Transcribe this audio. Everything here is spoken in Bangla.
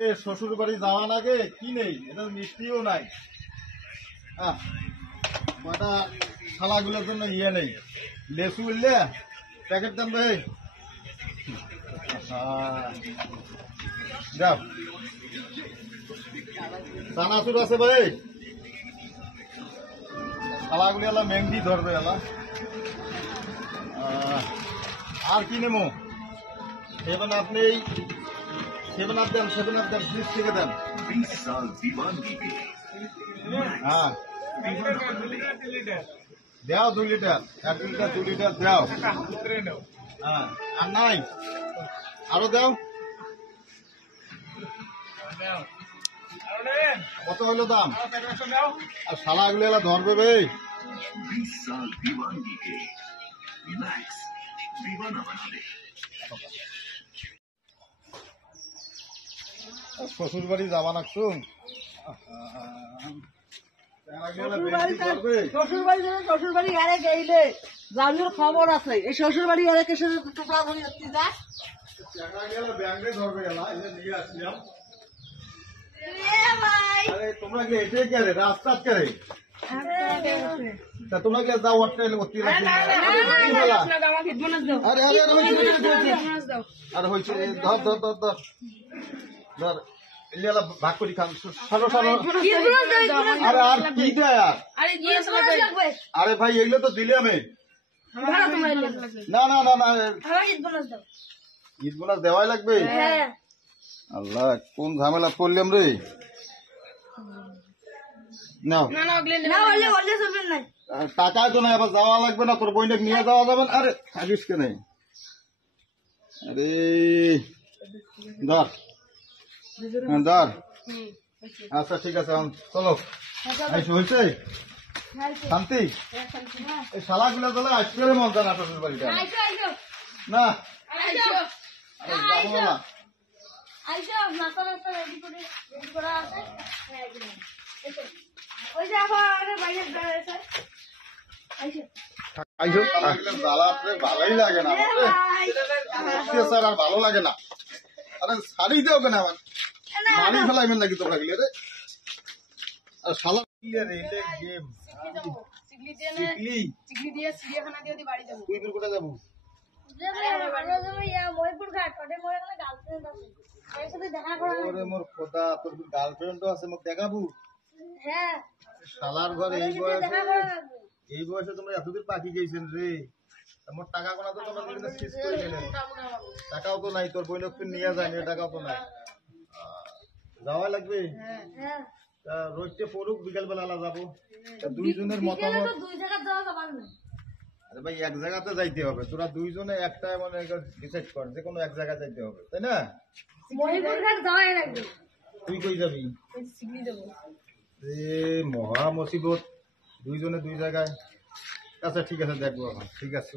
শ্বশুর বাড়ি যাওয়ার আগে কি নেই, এটা মিষ্টিও নাই। কটা শালাগুলোর জন্য ইয়ে নেই, লেসু উঠলে প্যাকেট দাম ভাই। যাও, চানাচুর আছে ভাই, শালাগুলি এলা মেংদি ধরবে এলা। আর কি নেবো? সেভেন আপনি সেভেন আপ দেন, সেভেন আপ দেন, ফ্রিজ থেকে দেন। হ্যাঁ দেও 2 লিটার, 1 লিটার 2 লিটার দেও। হ্যাঁ আর নাই, আরো দেও। কত হইলো দাম? আর শালাগুলো এলা ধরবে ভাই। শ্বশুর বাড়ি যাবা নাকছো? শ্বশুর বাড়ি আরে গেইলে জানুর খবর আছে, এই শ্বশুর বাড়ি আরে কেসে টুকরা ধরে যাচ্ছি যা ব্যাংকে ধরবে এলা, এটা নিয়ে আসলাম। ভাই আরে তোমরা কি এসে কে রে রাস্তা কে রে? তা তোমরা কি যাও হোটেল ওতি লাগি? আরে আরে আরে হইছে, ধর ধর ধর ধর ধর এলিয়ালা ভাগ করি খান, সরো সরো। আরে আর কি দেয় আর? আরে ভাই এগুলো তো দিলে আমি। না না না না, ঈদ বোনাস দেওয়াই লাগবে। আল্লাহ কোন ঝামেলা পড়লাম রে। নাও টাকায় তো নাই, আবার যাওয়া লাগবে না, তোর বইটা নিয়ে যাওয়া যাবে না। আরে থাকিস কে নেই, আরে ধর ধর। আচ্ছা ঠিক আছে, চলো হয়েছে শান্তি। এই শালা গুলা চলে আসলে মন জানা শ্বশুর বাড়িটা না। যাবো না। ভালোই লাগে না স্যার, আর ভালো লাগে না। আরে শাড়ি দেও কেন আমার, শাড়ি ফেলাইবেন নাকি তোমরা গেলে রে? আর শালা গেম তুই কোথায় যাবো? মোর খোদা, তোর গার্লফ্রেন্ডও আছে, মোক দেখাবো? শালার ঘরে এই বয়সে তোমরা এতদূর পাখি গেছেন রে। মোর টাকা কোনা তো তোমরা শেষ করে নিলেন, টাকাও তো নাই, তোর বই লোক নিয়ে যায়নি, টাকাও তো নাই। যাওয়া লাগবে। রোজতে পড়ুক, বিকাল বেলা যাবো। দুইজনের মতামত। আরে ভাই এক জায়গাতে যাইতে হবে, তোরা দুইজনে একটা মানে ডিসাইড কর, যে কোনো এক জায়গায় যাইতে হবে, তাই না? তুই কই যাবি? মহা মুসিবত, দুইজনে দুই জায়গায়। আচ্ছা ঠিক আছে, দেখবো এখন। ঠিক আছে।